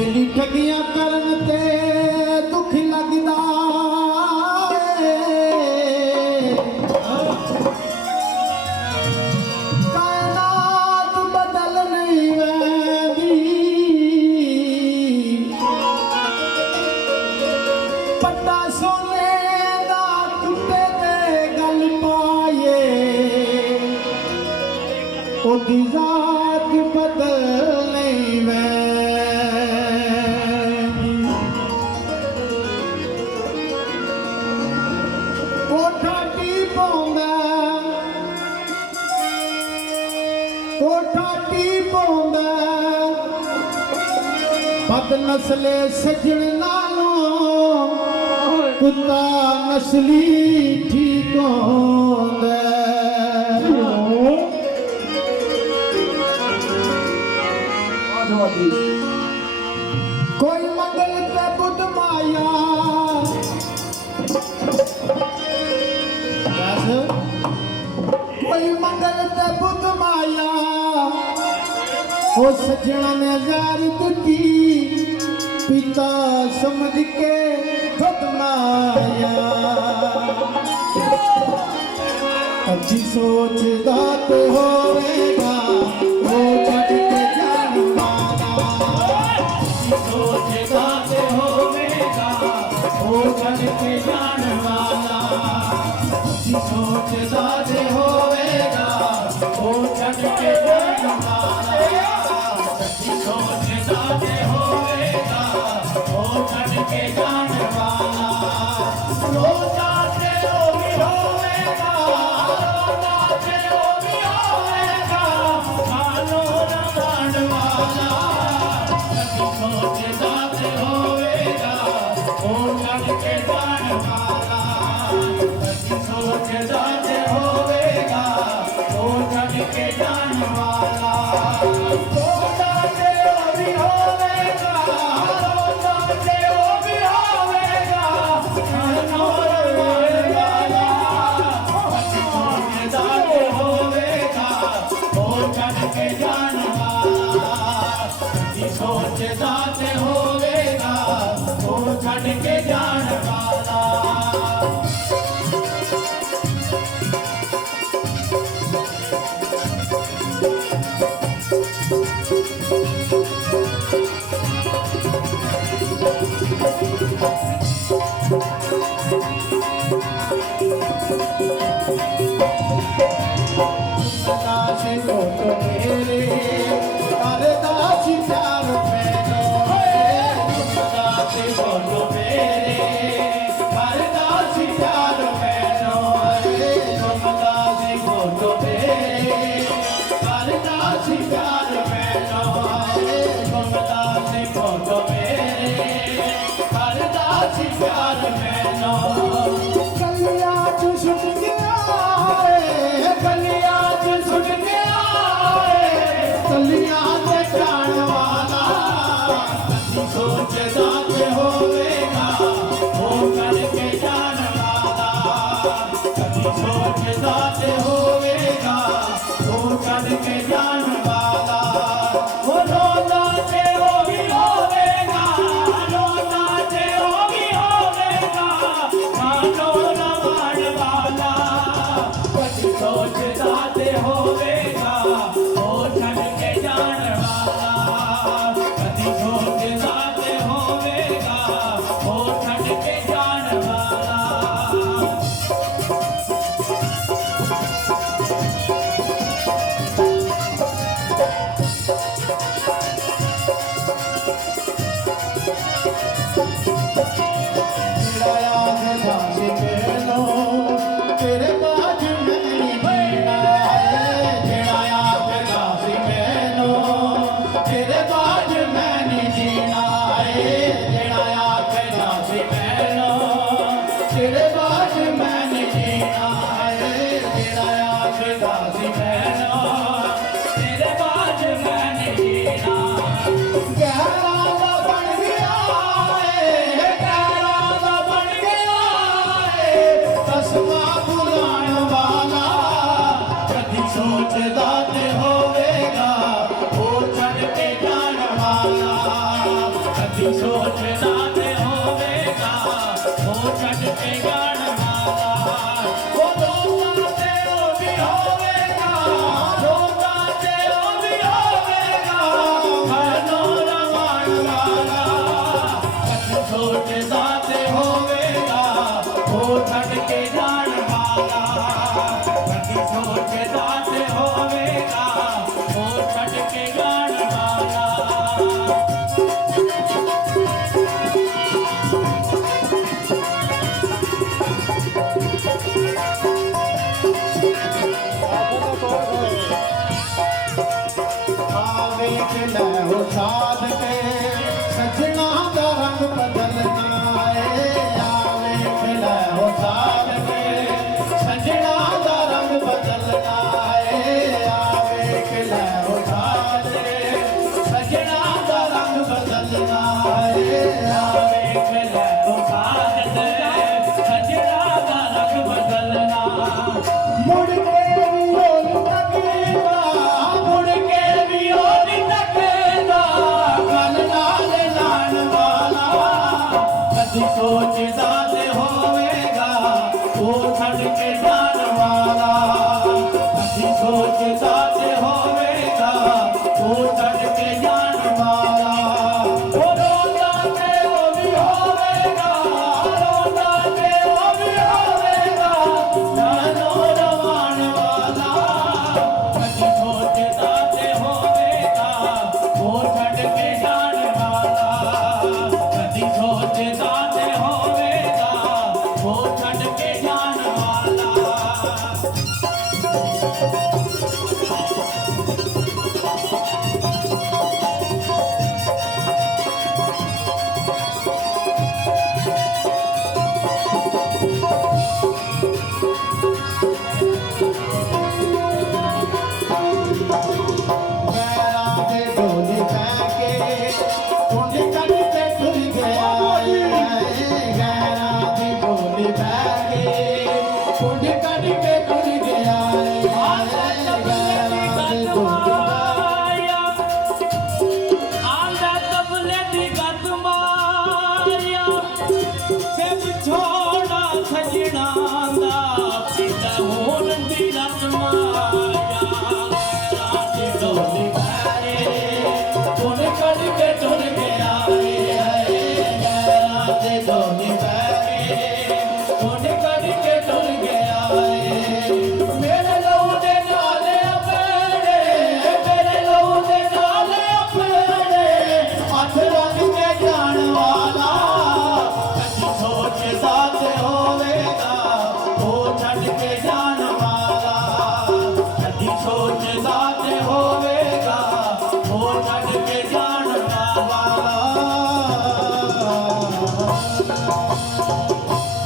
बेली ठगियां करन ते दुख लगदा कायनात बदल नहीं वेंदी पट्टा सोने दा टुटे ते गल पाए ओदी जात बदल नहीं वेंदी कोठा टी पौंदा बद नस्ले सजण नालों कुत्ता नस्ली ठीक होंदा कोई मंगल पे बुध माया कोई मंगल पे बुध माया ओ सजना ने जार दी पिता समझ के खुद माया अच्छी सोचदा तो होवेगा वो छड़ के जान वाला सोचदा ते होवेगा वो छड़ के जान वाला सोचदा ते होवेगा वो छड़ के जान वाला सोचदा ते होवेगा वो छड़ के जान वाला रोजा ते ओ भी होवेगा रोजा ते ओ भी होवेगा खानो रमान वाला सोचदा ते होवेगा वो छड़ के जान वाला सोचदा ते होवेगा वो छड़ के जान वाला रोजा ते ओ भी होवेगा रोजा ते ओ भी होवेगा खानो रमान वाला सोचदा ते होवेगा वो छड़ के जान वाला सोचदा ते होवेगा वो छड़ के जान वाला दासी को तो मेरे अरे दासी प्यार पैनो दासी को तो मेरे अरे दासी प्यार पैनो दासी को तो मेरे अरे दासी प्यार पैनो दासी को तो मेरे अरे दासी प्यार पैनो कलिया छुट गया कलिया छुट गया कलिया ते जान वाला सोचदा ते होवेगा वो करके जान वाला सोचदा ते होवेगा वो करके जान वाला वो रोजा ते ओ भी होवेगा रोजा ते ओ भी होवेगा खानो रमान वाला सोचदा ते होवेगा वो छड़ के जान वाला कदी सोचदा ते होवेगा वो छड़ के जान वाला तेरे बाज में नहीं जीना तेरे बाज में नहीं जीना जेड़ा दासी मैनो तेरे बाज में नहीं जीना जेड़ा दासी मैनो तेरे बाज में नहीं जीना गहरा दा बन गया गहरा दा बन गया तस्मा बुलाने वाला कदी सोचदा ते होवेगा वो छड़ के जान वाला ਛੱਡ ਕੇ ਜਾਣ ਵਾਲਾ ਕਦੀ ਸੋਚਦਾ ਤੇ ਹੋਵੇਗਾ ਉਹ ਛੱਡ ਕੇ ਜਾਣ ਵਾਲਾ ਵੇਖ ਲੈ ਉਹ ਸਾਧ ਕੇ ਸੱਜਣਾ ਦਾ ਰੰਗ ਬਦਲਣਾ ਏ ਆ ਵੇਖ ਲੈ ਉਹ ਸਾਧ ਕੇ ਸੱਜਣਾ ਦਾ ਰੰਗ ਬਦਲਣਾ ਏ ਆ ਵੇਖ ਲੈ ਉਹ ਸਾਧ ਕੇ ਸੱਜਣਾ ਦਾ ਰੰਗ ਬਦਲਣਾ ਏ ਆ ਵੇਖ ਲੈ ਉਹ ਸਾਧ ਤੇ ਸੱਜਣਾ ਦਾ ਰੰਗ ਬਦਲਣਾ ਮੁੜ ਕੇ ਵੀ ਉਹ ਤੱਕੇਗਾ ਮੁੜ ਕੇ ਵੀ ਉਹ ਨੀ ਤੱਕੇਗਾ ਗੱਲ ਨਾਲ ਲਾਣ ਵਾਲਾ ਕਦੀ ਸੋਚਦਾ ਤੇ ਹੋਵੇਗਾ ਉਹ ਛੱਡ ਕੇ ਜਾਣ ਵਾਲਾ ਕਦੀ ਸੋਚਦਾ ਤੇ ਹੋਵੇਗਾ ਉਹ ਛੱਡ ਕੇ ਜਾਣ ਵਾਲਾ ਉਹ ਰੋਂਦਾ ਤੇ ਉਹ ਵੀ ਹੋਵੇਗਾ ਰੋਂਦਾ ਤੇ ਉਹ ਵੀ ਹੋਵੇਗਾ ਜਾਨੋ ਰਵਾਨ ਵਾਲਾ ਕਦੀ ਸੋਚਦਾ ਤੇ ਹੋਵੇਗਾ ਉਹ ਛੱਡ ਕੇ ਜਾਣ ਵਾਲਾ ਕਦੀ ਸੋਚਦਾ ਤੇ ਹੋਵੇਗਾ ਉਹ ਛੱਡ ਕੇ ਜਾਣ ਵਾਲਾ ਗੈਰਾਂ ਦੇ ਢੋਲੇ ਪੈ ਕੇ ਕੁੰਡ ਕੱਢ ਕੇ ਤੁਰ ਗਿਆ ਏ ਗੈਰਾਂ ਦੀ ਢੋਲੇ ਪੈ ਕੇ ਕੁੰਡ ਕੱਢ ਕੇ ਤੁਰ ਗਿਆ ਏ ਗੈਰਾਂ ਦੇ ਢੋਲੇ ਆਂਦਾ ਤਬਲੇ ਦੀ ਗੱਤ ਮਾਰਿਆ ਤੇ ਵਿਛੋੜਾ ਸਜਣਾ ਦਾ